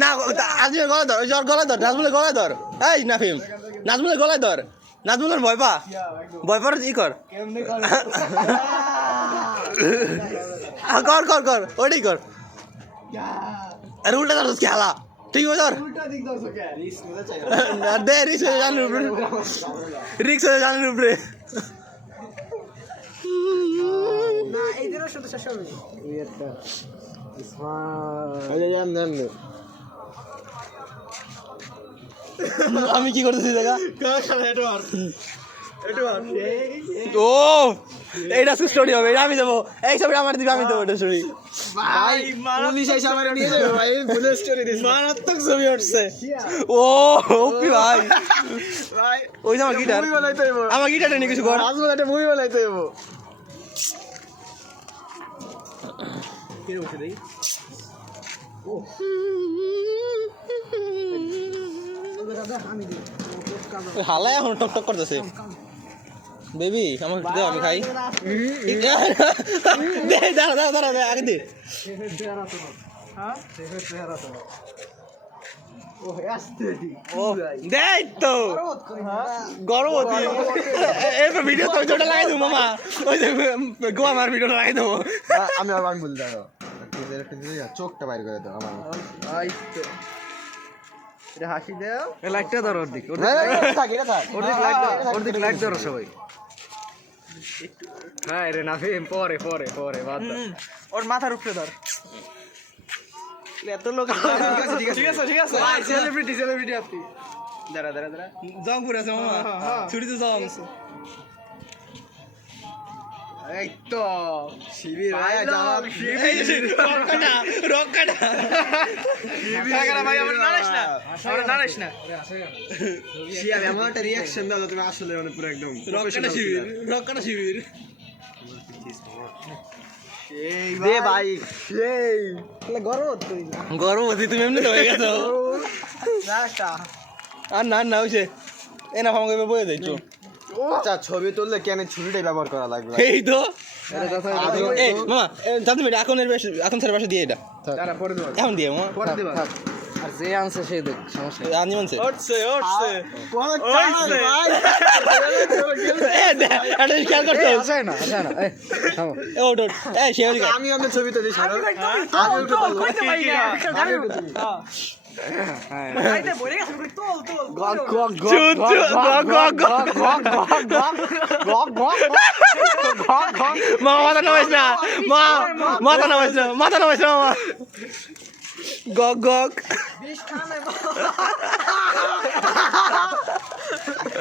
না আজমের গলায় ধর, ওর গলায় ধর, নাজমুলের গলায় ধর। এই নাফিম, নাজমুলের গলায় ধর। নাজমুলের ভয় পা, ভয় পার ই কর। কর কর কর, ওইটাই কর। আরে উল্টা ধর খেলা, ঠিক আছে ধর। দে রিক্স হয়ে জানের উপরে, রিক্স হয়ে জানের উপরে। আমি কি করতেছি দেখা ও এইটা স্টোরি হবে, আমি দেবো। এই ছবি আমার দিবে, আমি দেবো এটা ছবি। মারাত্মক ছবি উঠছে। ও ওপি ভাই, ওই যে আমার গিটার, আমার গিটারটা নিয়ে কিছু কর। একটা মুভি বানাইতে হইব। হালাই এখন টক টক করতেছে। বেবি আমার দে, আমি খাই। দে দাঁড়া দাঁড়া দাঁড়া, আগে দে। দেখ তো গর্ভবতী। এরপর ভিডিও তো ওটা লাগাই দেবো মামা, ওই যে গোয়া মার ভিডিওটা লাগাই দেবো। আমি আর আমি বলি দাঁড়ো, চোখটা বাইর করে দাও আমার। এটা হাসি দাও, লাইটটা ধরো ওর দিক, ওর দিক লাইট ধরো সবাই। হ্যাঁ রে নাফিম, পরে পরে পরে বাদ দাও, ওর মাথার উপরে ধর। এত লোক ঠিক আছে ঠিক আছে। সেলিব্রিটি সেলিব্রিটি আপনি। দাঁড়া দাঁড়া দাঁড়া, জংপুর আছে মামা, ছুটিতে জং। এই তো শিবির ভাই, রক্কাটা রক্কাটা ভাই, আমরা নারাইস না, আমরা নারাইস না। শিয়া এমন একটা রিঅ্যাকশন দাও তুমি আসলে মানে পুরো একদম রক্কাটা শিবির, রক্কাটা শিবির। এই দে ভাই, সেই গর্ভবতী তুমি এমনি হয়ে গেছো। আর না না হয়েছে, এ না ফার্ম করে বয়ে যাইছো। আচ্ছা ছবি তুললে কেন ছুরিটাই ব্যবহার করা লাগবে? এই তো এই মামা, জানতে পারি এখন স্যার পাশে দিয়ে এটা এখন দিয়ে মামা, আর যে আনছে সেই দেখ, সমস্যা আনি মানছে উঠছে এটা খেয়াল করতে আসে না এই থামো, ওট ওট এই সে আমি আমার ছবি তুলি সারা মাথা নামাইস না, মাথা নামাইস না, মাথা নামাইস না মামা। গক গক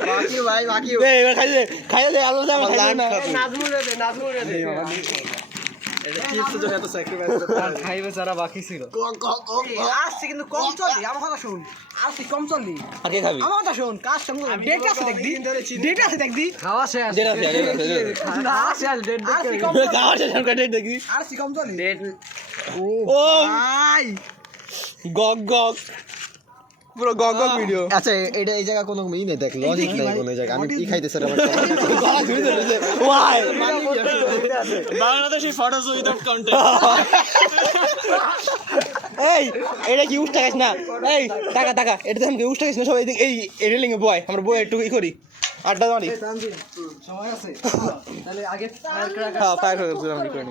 বাকি ভাই বাকি দে, এবার খাইয়ে দে আল্লাহ জানে খাইয়ে না। নাজমুরে দে এটা চিপসের জন্য এত স্যাক্রিফাইস করতে হয়। খাইবে সারা বাকি ছিল। আসছে কিন্তু কম চললি, আমার কথা শুন, আসছে কম চললি। আর কে খাবি? আমার কথা শুন, কাজ সঙ্গে ডেট আছে দেখবি, ডেট আছে দেখবি, খাওয়া শেষ, যেটা আছে না শেষ ডেট দেখবি, খাওয়ার শেষ করে ডেট দেখি। আসছে কম চললি। ও ভাই গক গক, পুরো গক গক ভিডিও। আচ্ছা এটা এই জায়গা কোনো ই নেই, দেখ লজিক নাই কোনো জায়গা। আমি কি খাইতেছি আমার গলা ঝুড়ি ধরেছে। Why Bangladeshi photos without content. এই এটা কি উঠতে গেছ না? এই টাকা টাকা, এটা দেখেন কি উঠতে গেছ না? সবাই এই রেলিং এ বয়, আমরা বয় একটু ই করি, আড্ডা মারি। সময় আছে তাহলে আগে হ্যাঁ ফায়ার করে দিলাম, ই করি।